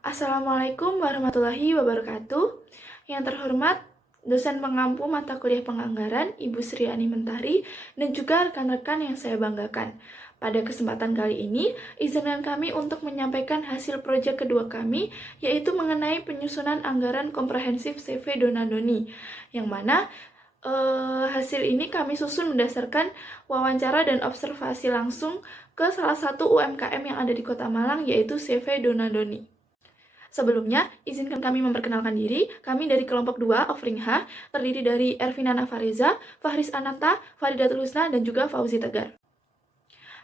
Assalamualaikum warahmatullahi wabarakatuh. Yang terhormat dosen pengampu mata kuliah penganggaran Ibu Sriani Mentari dan juga rekan-rekan yang saya banggakan. Pada kesempatan kali ini, izinkan kami untuk menyampaikan hasil proyek kedua kami, yaitu mengenai penyusunan anggaran komprehensif CV Donadoni, yang mana hasil ini kami susun berdasarkan wawancara dan observasi langsung ke salah satu UMKM yang ada di Kota Malang, yaitu CV Donadoni. Sebelumnya, izinkan kami memperkenalkan diri. Kami dari kelompok 2, Offering H, terdiri dari Ervina Nafareza, Fahris Ananta, Faridatul Husna, dan juga Fauzi Tegar.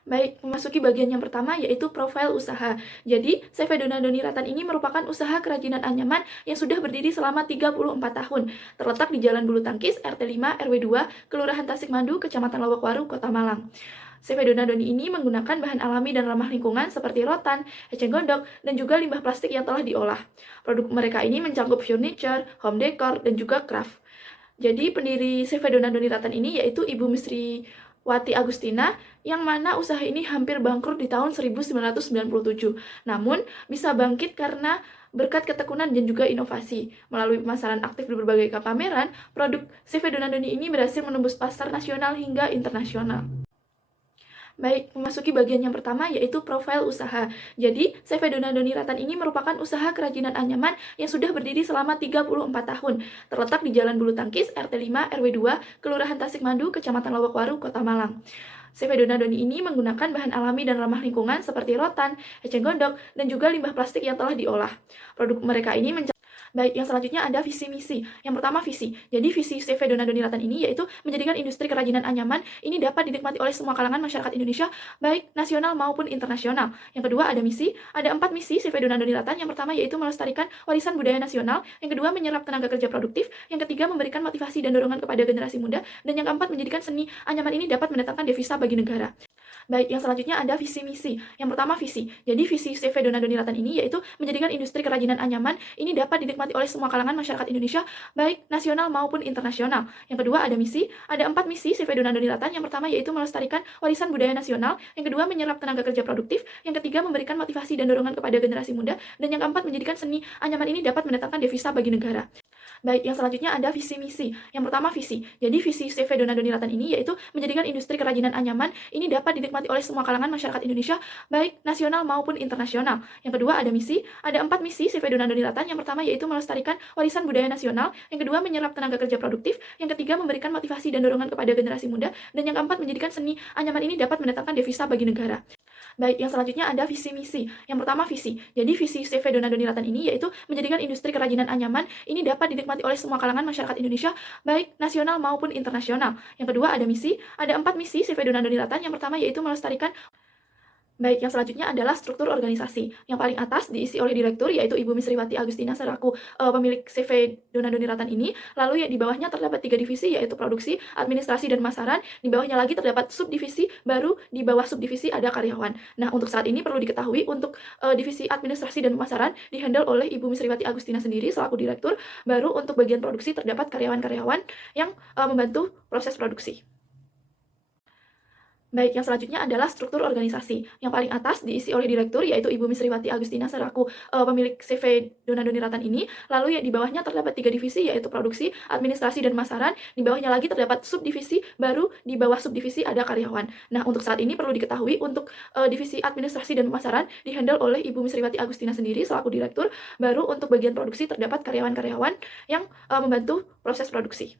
Baik, memasuki bagian yang pertama yaitu profil usaha. Jadi, CV Donadoni Ratan ini merupakan usaha kerajinan anyaman yang sudah berdiri selama 34 tahun. Terletak di Jalan Bulu Tangkis, RT 5, RW 2, Kelurahan Tasikmadu, Kecamatan Lobakwaru, Kota Malang. CV Donadoni ini menggunakan bahan alami dan ramah lingkungan seperti rotan, eceng gondok, dan juga limbah plastik yang telah diolah. Produk mereka ini mencakup furniture, home decor, dan juga craft. Jadi pendiri CV Donadoni Ratan ini yaitu Ibu Misri Wati Agustina, yang mana usaha ini hampir bangkrut di tahun 1997. Namun, bisa bangkit karena berkat ketekunan dan juga inovasi. Melalui pemasaran aktif di berbagai pameran, produk CV Donadoni ini berhasil menembus pasar nasional hingga internasional. Baik, memasuki bagian yang pertama yaitu profil usaha. Jadi, CV Donadoni Ratan ini merupakan usaha kerajinan anyaman yang sudah berdiri selama 34 tahun. Terletak di Jalan Bulu Tangkis, RT 5, RW 2, Kelurahan Tasikmadu, Kecamatan Lobakwaru, Kota Malang. CV Donadoni ini menggunakan bahan alami dan ramah lingkungan seperti rotan, eceng gondok, dan juga limbah plastik yang telah diolah. Produk mereka ini Baik, yang selanjutnya ada visi misi. Yang pertama visi. Jadi visi CV Donadoni Ratan ini yaitu menjadikan industri kerajinan anyaman ini dapat dinikmati oleh semua kalangan masyarakat Indonesia, baik nasional maupun internasional. Yang kedua ada misi. Ada 4 misi CV Donadoni Ratan. Yang pertama yaitu melestarikan warisan budaya nasional. Yang kedua menyerap tenaga kerja produktif. Yang ketiga memberikan motivasi dan dorongan kepada generasi muda. Dan yang keempat menjadikan seni anyaman ini dapat mendatangkan devisa bagi negara. Baik, yang selanjutnya ada visi misi. Yang pertama visi. Jadi visi CV Donadoni Ratan ini yaitu menjadikan industri kerajinan anyaman ini dapat dinikmati oleh semua kalangan masyarakat Indonesia, baik nasional maupun internasional. Yang kedua ada misi. Ada 4 misi CV Donadoni Ratan. Yang pertama yaitu melestarikan warisan budaya nasional. Yang kedua menyerap tenaga kerja produktif. Yang ketiga memberikan motivasi dan dorongan kepada generasi muda. Dan yang keempat menjadikan seni anyaman ini dapat mendatangkan devisa bagi negara. Baik, yang selanjutnya ada visi misi. Yang pertama visi. Jadi visi CV Donadoni Ratan ini yaitu menjadikan industri kerajinan anyaman ini dapat dinikmati oleh semua kalangan masyarakat Indonesia, baik nasional maupun internasional. Yang kedua ada misi. Ada 4 misi CV Donadoni Ratan. Yang pertama yaitu melestarikan warisan budaya nasional. Yang kedua menyerap tenaga kerja produktif. Yang ketiga memberikan motivasi dan dorongan kepada generasi muda. Dan yang keempat menjadikan seni anyaman ini dapat mendatangkan devisa bagi negara. Baik, yang selanjutnya ada visi misi. Yang pertama visi. Jadi visi CV Donadoni Ratan ini yaitu menjadikan industri kerajinan anyaman ini dapat dinikmati oleh semua kalangan masyarakat Indonesia, baik nasional maupun internasional. Yang kedua ada misi. Ada 4 misi CV Donadoni Ratan. Yang pertama yaitu melestarikan. Baik, yang selanjutnya adalah struktur organisasi. Yang paling atas diisi oleh direktur, yaitu Ibu Misriwati Agustina selaku pemilik CV Donadoni Ratan ini. Lalu ya, di bawahnya terdapat 3 divisi, yaitu produksi, administrasi, dan pemasaran. Di bawahnya lagi terdapat subdivisi, baru di bawah subdivisi ada karyawan. Nah, untuk saat ini perlu diketahui untuk divisi administrasi dan pemasaran dihandle oleh Ibu Misriwati Agustina sendiri selaku direktur. Baru untuk bagian produksi terdapat karyawan-karyawan yang membantu proses produksi. Baik, yang selanjutnya adalah struktur organisasi. Yang paling atas diisi oleh direktur, yaitu Ibu Misriwati Agustina selaku pemilik CV Donadoni Ratan ini. Lalu ya, di bawahnya terdapat 3 divisi, yaitu produksi, administrasi, dan pemasaran. Di bawahnya lagi terdapat subdivisi, baru di bawah subdivisi ada karyawan. Nah, untuk saat ini perlu diketahui untuk divisi administrasi dan pemasaran dihandle oleh Ibu Misriwati Agustina sendiri selaku direktur. Baru untuk bagian produksi terdapat karyawan-karyawan yang membantu proses produksi.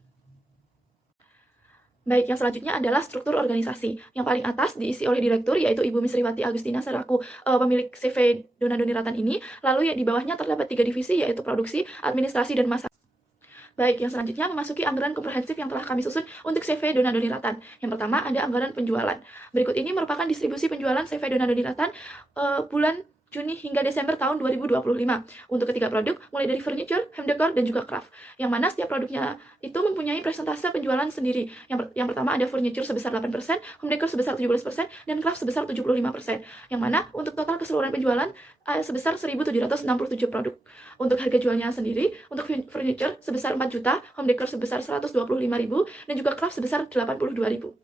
Baik, yang selanjutnya adalah struktur organisasi. Yang paling atas diisi oleh direktur, yaitu Ibu Misriwati Agustina selaku pemilik CV Donadoni Ratan ini. Lalu ya, di bawahnya terdapat 3 divisi, yaitu produksi, administrasi, dan pemasaran. Baik, yang selanjutnya memasuki anggaran komprehensif yang telah kami susun untuk CV Donadoni Ratan. Yang pertama ada anggaran penjualan. Berikut ini merupakan distribusi penjualan CV Donadoni Ratan bulan Juni hingga Desember tahun 2025 untuk ketiga produk, mulai dari furniture, home decor, dan juga craft. Yang mana setiap produknya itu mempunyai persentase penjualan sendiri. Yang pertama ada furniture sebesar 8%, home decor sebesar 17%, dan craft sebesar 75%. Yang mana untuk total keseluruhan penjualan sebesar 1.767 produk. Untuk harga jualnya sendiri, untuk furniture sebesar 4 juta, home decor sebesar 125.000, dan juga craft sebesar 82.000.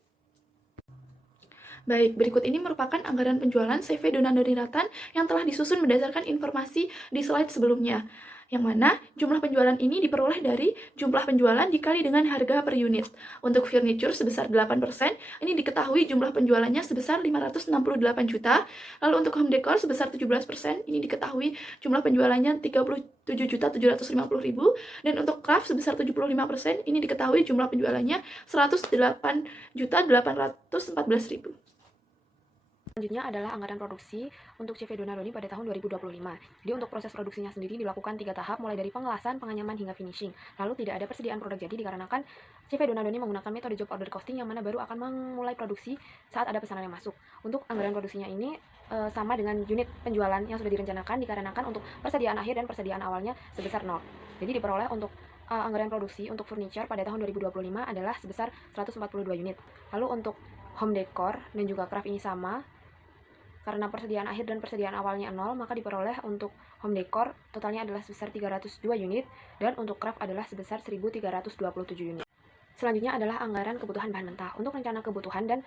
Baik, berikut ini merupakan anggaran penjualan CV Donadoni Ratan yang telah disusun berdasarkan informasi di slide sebelumnya, yang mana jumlah penjualan ini diperoleh dari jumlah penjualan dikali dengan harga per unit. Untuk furniture sebesar 8%, ini diketahui jumlah penjualannya sebesar 568 juta. Lalu untuk home decor sebesar 17%, ini diketahui jumlah penjualannya 37.750.000. Dan untuk craft sebesar 75%, ini diketahui jumlah penjualannya 108.814.000. Selanjutnya adalah anggaran produksi untuk CV Donadoni pada tahun 2025. Jadi untuk proses produksinya sendiri dilakukan 3 tahap, mulai dari pengelasan, penganyaman, hingga finishing. Lalu tidak ada persediaan produk jadi dikarenakan CV Donadoni menggunakan metode job order costing yang mana baru akan memulai produksi saat ada pesanan yang masuk. Untuk anggaran produksinya ini sama dengan unit penjualan yang sudah direncanakan dikarenakan untuk persediaan akhir dan persediaan awalnya sebesar 0. Jadi diperoleh untuk anggaran produksi untuk furniture pada tahun 2025 adalah sebesar 142 unit. Lalu untuk home decor dan juga craft ini sama. Karena persediaan akhir dan persediaan awalnya 0, maka diperoleh untuk home decor totalnya adalah sebesar 302 unit dan untuk craft adalah sebesar 1.327 unit. Selanjutnya adalah anggaran kebutuhan bahan mentah. Untuk rencana kebutuhan dan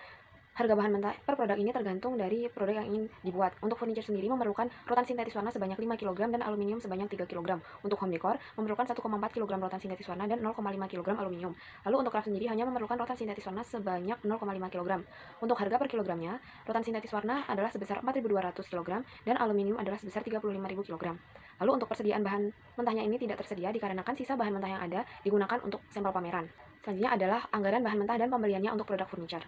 harga bahan mentah per produk ini tergantung dari produk yang ingin dibuat. Untuk furniture sendiri memerlukan rotan sintetis warna sebanyak 5 kg dan aluminium sebanyak 3 kg. Untuk home decor memerlukan 1,4 kg rotan sintetis warna dan 0,5 kg aluminium. Lalu untuk craft sendiri hanya memerlukan rotan sintetis warna sebanyak 0,5 kg. Untuk harga per kilogramnya, rotan sintetis warna adalah sebesar 4.200 kg dan aluminium adalah sebesar 35.000 kg. Lalu untuk persediaan bahan mentahnya ini tidak tersedia dikarenakan sisa bahan mentah yang ada digunakan untuk sampel pameran. Selanjutnya adalah anggaran bahan mentah dan pembeliannya untuk produk furniture.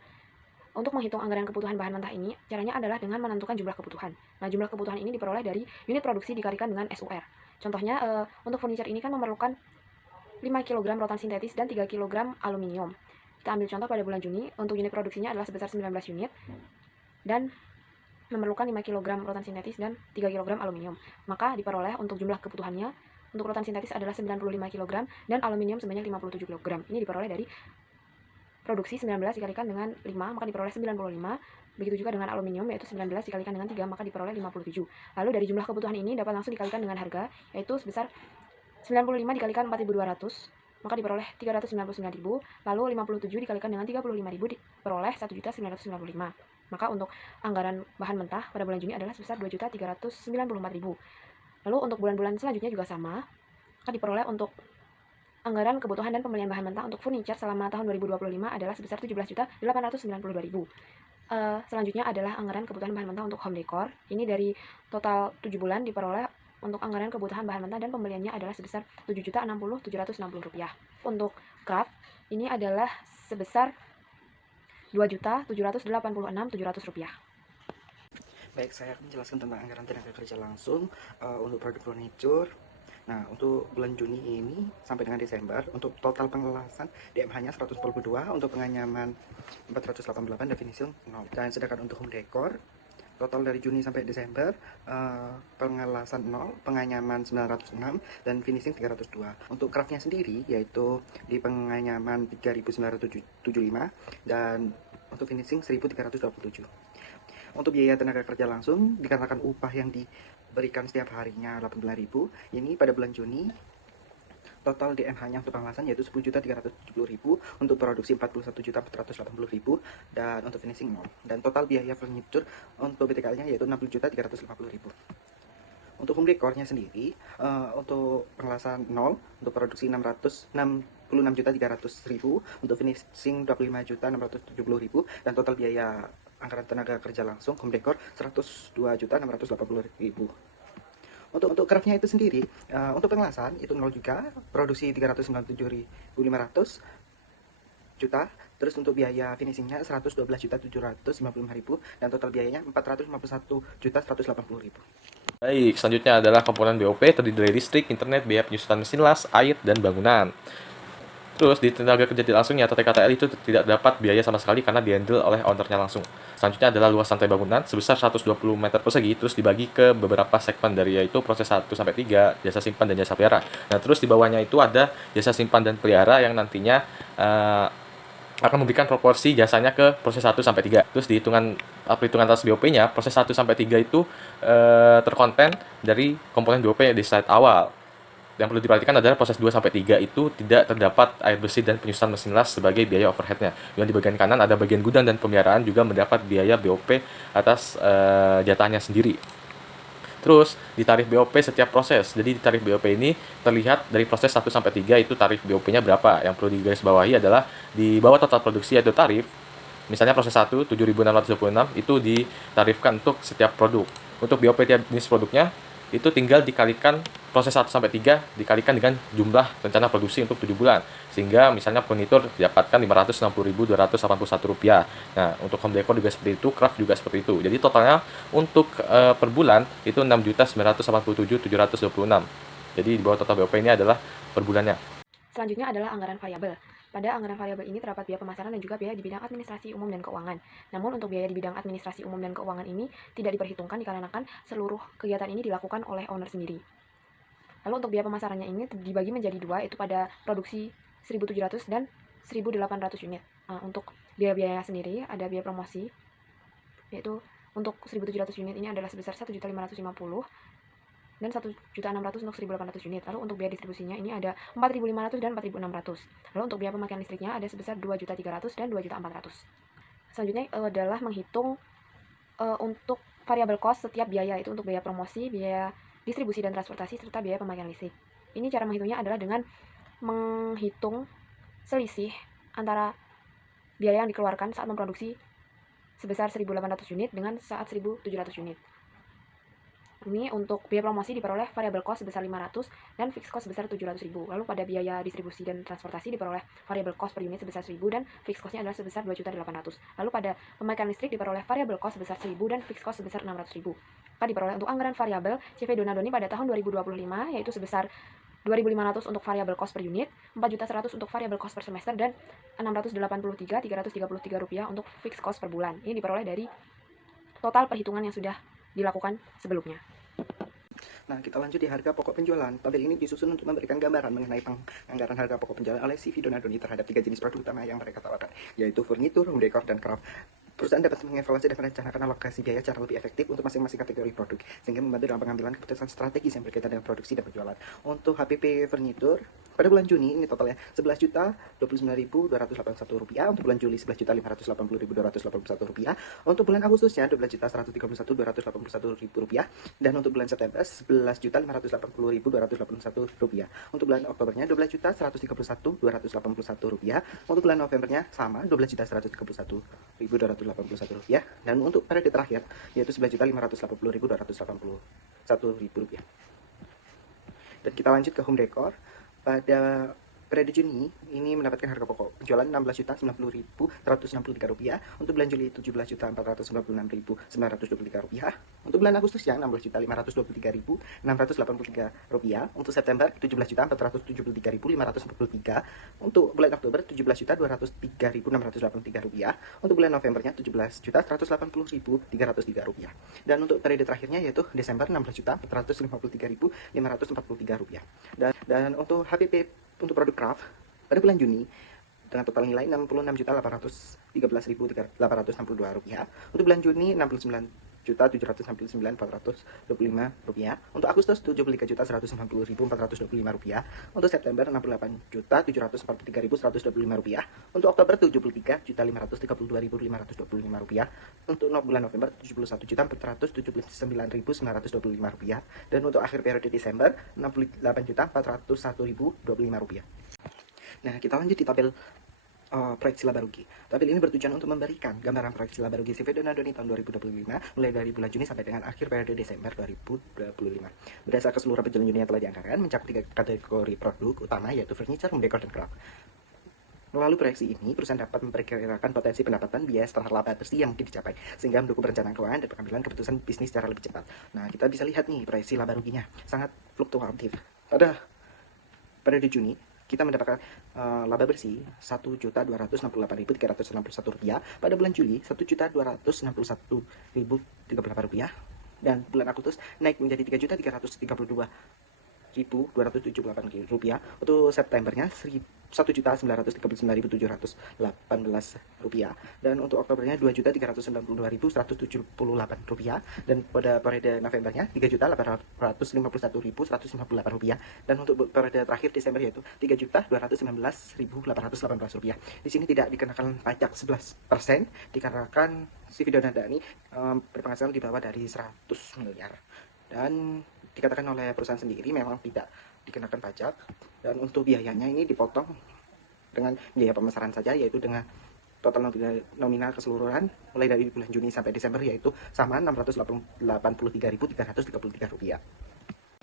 Untuk menghitung anggaran kebutuhan bahan mentah ini, caranya adalah dengan menentukan jumlah kebutuhan. Nah, jumlah kebutuhan ini diperoleh dari unit produksi dikalikan dengan SUR. Contohnya, untuk furniture ini kan memerlukan 5 kg rotan sintetis dan 3 kg aluminium. Kita ambil contoh pada bulan Juni, untuk unit produksinya adalah sebesar 19 unit, dan memerlukan 5 kg rotan sintetis dan 3 kg aluminium. Maka diperoleh untuk jumlah kebutuhannya, untuk rotan sintetis adalah 95 kg, dan aluminium sebanyak 57 kg. Ini diperoleh dari produksi 19 dikalikan dengan 5, maka diperoleh 95. Begitu juga dengan aluminium, yaitu 19 dikalikan dengan 3, maka diperoleh 57. Lalu dari jumlah kebutuhan ini dapat langsung dikalikan dengan harga, yaitu sebesar 95 dikalikan 4.200, maka diperoleh 399.000. Lalu 57 dikalikan dengan 35.000 diperoleh 1.995. Maka untuk anggaran bahan mentah pada bulan Juni adalah sebesar 2.394.000. Lalu untuk bulan-bulan selanjutnya juga sama, maka diperoleh untuk anggaran kebutuhan dan pembelian bahan mentah untuk furniture selama tahun 2025 adalah sebesar 17.892.000. Selanjutnya adalah anggaran kebutuhan bahan mentah untuk home decor. Ini dari total 7 bulan diperoleh untuk anggaran kebutuhan bahan mentah dan pembeliannya adalah sebesar Rp7.060.760. Untuk craft, ini adalah sebesar Rp2.786.700. Baik, saya akan menjelaskan tentang anggaran tenaga kerja langsung untuk produk furniture. Nah, untuk bulan Juni ini sampai dengan Desember, untuk total pengelasan DMH-nya 142, untuk penganyaman 488 dan finishing 0. Dan sedangkan untuk home decor, total dari Juni sampai Desember, pengelasan 0, penganyaman 906, dan finishing 302. Untuk craftnya sendiri, yaitu di penganyaman 3.975, dan untuk finishing 1.327. Untuk biaya tenaga kerja langsung, dikarenakan upah yang diberikan setiap harinya 18.000, ini pada bulan Juni total DMH-nya untuk pengelasan yaitu 10.370.000, untuk produksi 41.480.000, dan untuk finishing 0. Dan total biaya furniture untuk BTKL-nya yaitu 60.350.000. Untuk home decor-nya sendiri, untuk pengelasan 0, untuk produksi 66.300.000, untuk finishing 25.670.000, dan total biaya anggaran tenaga kerja langsung home decor 102.680.000. Untuk craftnya itu sendiri, untuk pengelasan itu 0 juga, produksi 397.500 juta, terus untuk biaya finishingnya 112.795.000, dan total biayanya 451.180.000. Baik, selanjutnya adalah komponen BOP terdiri dari listrik, internet, biaya penyusutan mesin las, air, dan bangunan. Terus di tenaga kerja langsungnya atau TKTL itu tidak dapat biaya sama sekali karena dihandle oleh ownernya langsung. Selanjutnya adalah luas lantai bangunan sebesar 120 meter persegi, terus dibagi ke beberapa segmen dari yaitu proses 1 sampai 3, jasa simpan dan jasa pelihara. Nah, terus di bawahnya itu ada jasa simpan dan pelihara yang nantinya akan memberikan proporsi jasanya ke proses 1 sampai 3. Terus di perhitungan atas BOP-nya, proses 1 sampai 3 itu terkonten dari komponen BOP di slide awal. yang perlu diperhatikan adalah proses 2-3 itu tidak terdapat air bersih dan penyusutan mesin las sebagai biaya overheadnya. Yang di bagian kanan ada bagian gudang dan pemeliharaan juga mendapat biaya BOP atas jatahnya sendiri. Terus di tarif BOP setiap proses. Jadi di tarif BOP ini terlihat dari proses 1-3 itu tarif BOP-nya berapa. Yang perlu digarisbawahi adalah di bawah total produksi yaitu tarif. Misalnya proses 1 7.626 itu ditarifkan untuk setiap produk. Untuk BOP tiap jenis produknya itu tinggal dikalikan proses 1-3 dikalikan dengan jumlah rencana produksi untuk 7 bulan. Sehingga misalnya furnitur didapatkan Rp560.281. Nah, untuk home decor juga seperti itu, craft juga seperti itu. Jadi totalnya untuk per bulan itu 6.987.726. Jadi di bawah total BOP ini adalah per bulannya. Selanjutnya adalah anggaran variabel. Pada anggaran variabel ini terdapat biaya pemasaran dan juga biaya di bidang administrasi umum dan keuangan. Namun untuk biaya di bidang administrasi umum dan keuangan ini tidak diperhitungkan dikarenakan seluruh kegiatan ini dilakukan oleh owner sendiri. Lalu untuk biaya pemasarannya ini dibagi menjadi dua, yaitu pada produksi 1.700 dan 1.800 unit. Untuk biaya-biaya sendiri ada biaya promosi, yaitu untuk 1.700 unit ini adalah sebesar 1.550 dan 1.600.000 untuk 1.800 unit. Lalu untuk biaya distribusinya ini ada 4.500 dan 4.600. Lalu untuk biaya pemakaian listriknya ada sebesar 2.300 dan 2.400. Selanjutnya adalah menghitung untuk variabel cost setiap biaya, itu untuk biaya promosi, biaya distribusi dan transportasi, serta biaya pemakaian listrik. Ini cara menghitungnya adalah dengan menghitung selisih antara biaya yang dikeluarkan saat memproduksi sebesar 1.800 unit dengan saat 1.700 unit. Ini untuk biaya promosi diperoleh variable cost sebesar 500 dan fixed cost sebesar 700.000. Lalu pada biaya distribusi dan transportasi diperoleh variable cost per unit sebesar 1.000 dan fixed cost-nya adalah sebesar 2.800.000. Lalu pada pemakaian listrik diperoleh variable cost sebesar 1.000 dan fixed cost sebesar 600.000. Maka diperoleh untuk anggaran variabel CV Donadoni pada tahun 2025 yaitu sebesar 2.500 untuk variable cost per unit, 4.100 untuk variable cost per semester, dan 683.333 rupiah untuk fixed cost per bulan. Ini diperoleh dari total perhitungan yang sudah dilakukan sebelumnya. Nah, kita lanjut di harga pokok penjualan. Tabel ini disusun untuk memberikan gambaran mengenai penganggaran harga pokok penjualan oleh CV Donadoni terhadap 3 jenis produk utama yang mereka tawarkan, yaitu furnitur, home decor, dan craft. Perusahaan dapat mengevaluasi dan merencanakan alokasi biaya secara lebih efektif untuk masing-masing kategori produk, sehingga membantu dalam pengambilan keputusan strategis yang berkaitan dengan produksi dan penjualan. Untuk HPP Furnitur, pada bulan Juni ini totalnya Rp11.029.281. Untuk bulan Juli Rp11.580.281. Untuk bulan Agustusnya Rp12.131.281. Dan untuk bulan September Rp11.580.281. Untuk bulan Oktobernya Rp12.131.281. Untuk bulan Novembernya sama Rp12.131.281. Dan untuk periode terakhir yaitu Rp11.580.281. Dan kita lanjut ke home decor. Pada periode Juni ini mendapatkan harga pokok penjualan Rp16.090.163. Untuk bulan Juli Rp17.496.923. Untuk bulan Agustus yang Rp16.523.683. Untuk September Rp17.473.543. Untuk bulan Oktober Rp17.203.683. Untuk bulan Novembernya Rp17.180.303. Dan untuk periode terakhirnya yaitu Desember Rp16.453.543. Dan untuk HPP untuk produk craft pada bulan Juni dengan total nilai Rp69.813.862. Untuk bulan Juni Rp69.799.425. Untuk Agustus Rp73.190.425. Untuk September Rp63.743.125. Untuk Oktober Rp73.532.525. Untuk bulan November Rp71.479.925. Dan untuk akhir periode Desember Rp68.401.025. Nah, kita lanjut di tabel proyeksi laba rugi. Tabel ini bertujuan untuk memberikan gambaran proyeksi laba rugi CV Donadoni tahun 2025 mulai dari bulan Juni sampai dengan akhir periode Desember 2025. Berdasarkan keseluruhan penjualan unit yang telah dianggarkan mencakup 3 kategori produk utama yaitu furniture, home decor, dan craft. Melalui proyeksi ini, perusahaan dapat memperkirakan potensi pendapatan biaya setelah laba bersih yang mungkin dicapai, sehingga mendukung perencanaan keuangan dan pengambilan keputusan bisnis secara lebih cepat. Nah, kita bisa lihat nih proyeksi laba ruginya sangat fluktuatif. Pada periode Juni, kita mendapatkan laba bersih Rp1.268.361. Pada bulan Juli Rp1.261.038. Dan bulan Agustus naik menjadi Rp3.332.278. Untuk Septembernya Rp1.939.718 dan untuk Oktobernya Rp2.392.178 dan pada periode Novembernya Rp3.851.158 dan untuk periode terakhir Desember yaitu Rp3.219.818. Di sini tidak dikenakan pajak 11% dikarenakan si Widonanda ini berpenghasilan di bawah dari 100 miliar dan dikatakan oleh perusahaan sendiri memang tidak dikenakan pajak, dan untuk biayanya ini dipotong dengan biaya pemasaran saja, yaitu dengan total nominal keseluruhan mulai dari bulan Juni sampai Desember yaitu sama Rp683.333.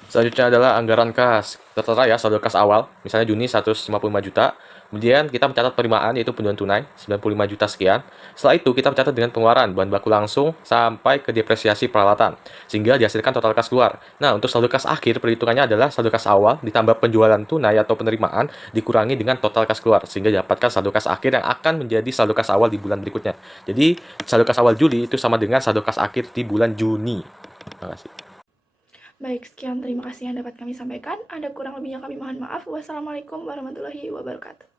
Selanjutnya adalah anggaran kas. Tertera ya saldo kas awal, misalnya Juni 155 juta. Kemudian kita mencatat penerimaan yaitu penjualan tunai 95 juta sekian. Setelah itu kita mencatat dengan pengeluaran bahan baku langsung sampai ke depresiasi peralatan sehingga dihasilkan total kas keluar. Nah, untuk saldo kas akhir perhitungannya adalah saldo kas awal ditambah penjualan tunai atau penerimaan dikurangi dengan total kas keluar sehingga dapatkan saldo kas akhir yang akan menjadi saldo kas awal di bulan berikutnya. Jadi, saldo kas awal Juli itu sama dengan saldo kas akhir di bulan Juni. Terima kasih. Baik, sekian terima kasih yang dapat kami sampaikan. Ada kurang lebihnya kami mohon maaf. Wassalamualaikum warahmatullahi wabarakatuh.